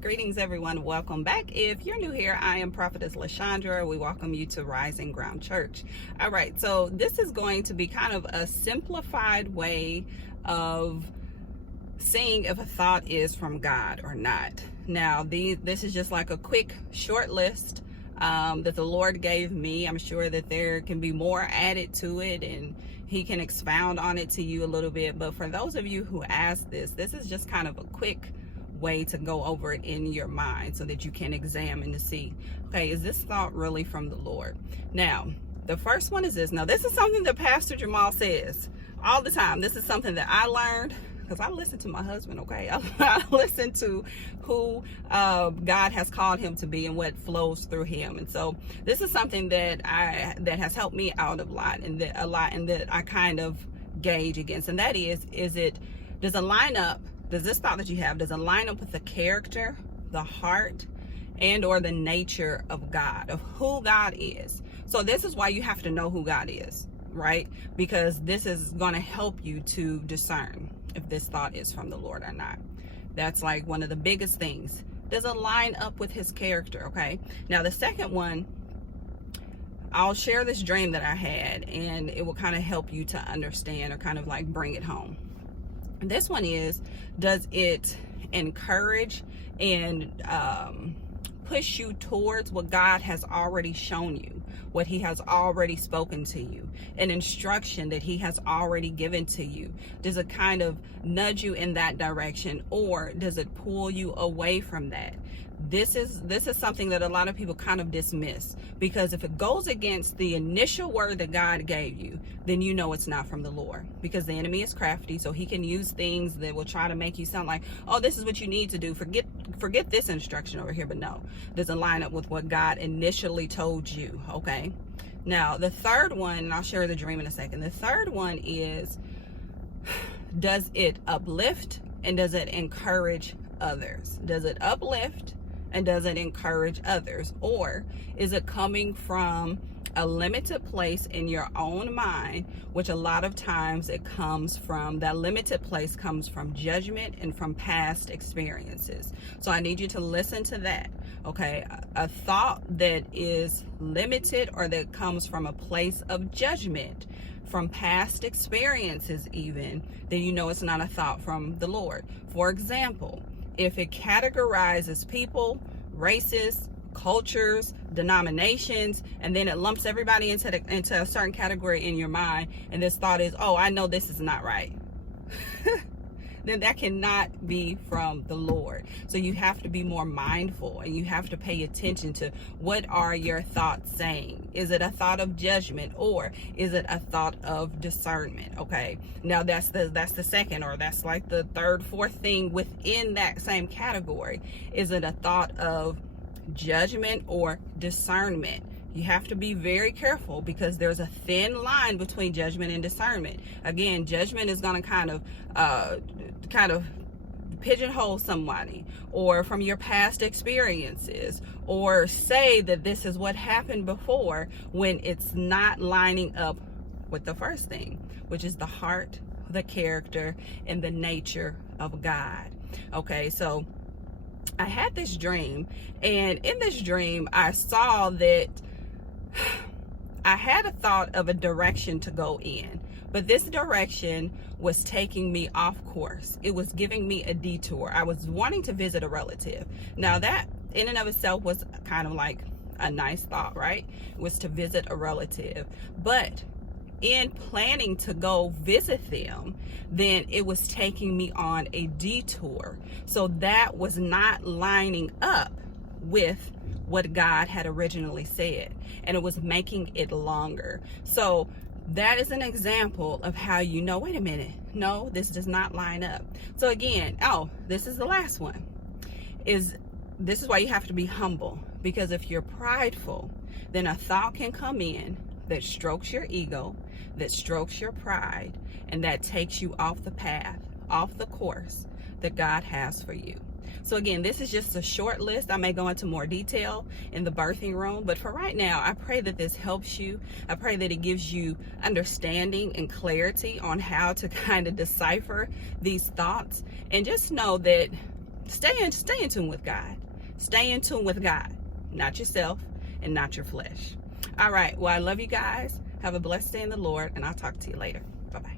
Greetings, everyone. Welcome back. If you're new here, I am Prophetess LaShondra. We welcome you to Rising Ground Church. All right, so this is going to be kind of a simplified way of seeing if a thought is from God or not. Now, this is just like a quick, short list that the Lord gave me. I'm sure that there can be more added to it, and He can expound on it to you a little bit. But for those of you who asked this is just kind of a quick way to go over it in your mind so that you can examine to see, okay, is this thought really from the Lord? Now, the first one is this. Now, this is something that Pastor Jamal says all the time. This is something that I learned because I listen to my husband, okay? I listen to who God has called him to be and what flows through him. And so this is something that has helped me out a lot, and that I kind of gauge against. And that is does it line up? Does this thought that you have, does it line up with the character, the heart, and or the nature of God, of who God is? So this is why you have to know who God is, right? Because this is going to help you to discern if this thought is from the Lord or not. That's like one of the biggest things. Does it line up with His character? Okay. Now the second one, I'll share this dream that I had, and it will kind of help you to understand or kind of like bring it home. This one is, does it encourage and push you towards what God has already shown you, what He has already spoken to you, an instruction that He has already given to you? Does it kind of nudge you in that direction, or does it pull you away from that? This is something that a lot of people kind of dismiss, because if it goes against the initial word that God gave you, then you know it's not from the Lord, because the enemy is crafty, so he can use things that will try to make you sound like, oh, this is what you need to do. Forget this instruction over here. But no, it doesn't line up with what God initially told you. Okay. Now the third one, and I'll share the dream in a second. The third one is, does it uplift and does it encourage others? Does it uplift and does it encourage others? Or is it coming from a limited place in your own mind, which a lot of times that limited place comes from judgment and from past experiences? So I need you to listen to that. Okay, a thought that is limited or that comes from a place of judgment, from past experiences even, then you know it's not a thought from the Lord. For example, if it categorizes people, races, cultures, denominations, and then it lumps everybody into a certain category in your mind, and this thought is, oh, I know this is not right, then that cannot be from the Lord. So you have to be more mindful, and you have to pay attention to, what are your thoughts saying? Is it a thought of judgment, or is it a thought of discernment? Okay, now that's the second, or that's like the third, fourth thing within that same category. Is it a thought of judgment or discernment? You have to be very careful, because there's a thin line between judgment and discernment. Again, judgment is going to kind of pigeonhole somebody, or from your past experiences, or say that this is what happened before, when it's not lining up with the first thing, which is the heart, the character, and the nature of God. Okay, so I had this dream, and in this dream I saw that I had a thought of a direction to go in, but this direction was taking me off course. It was giving me a detour. I was wanting to visit a relative. Now that in and of itself was kind of like a nice thought, right? It was to visit a relative. But in planning to go visit them, then it was taking me on a detour. So that was not lining up with what God had originally said, and it was making it longer. So that is an example of how you know, wait a minute, no, this does not line up. So again, this is the last one. This is why you have to be humble, because if you're prideful, then a thought can come in that strokes your ego, that strokes your pride, and that takes you off the path, off the course that God has for you. So again, this is just a short list. I may go into more detail in the birthing room, but for right now, I pray that this helps you. I pray that it gives you understanding and clarity on how to kind of decipher these thoughts, and just know that Stay in tune with God. Stay in tune with God, not yourself and not your flesh. All right. Well, I love you guys. Have a blessed day in the Lord, and I'll talk to you later. Bye-bye.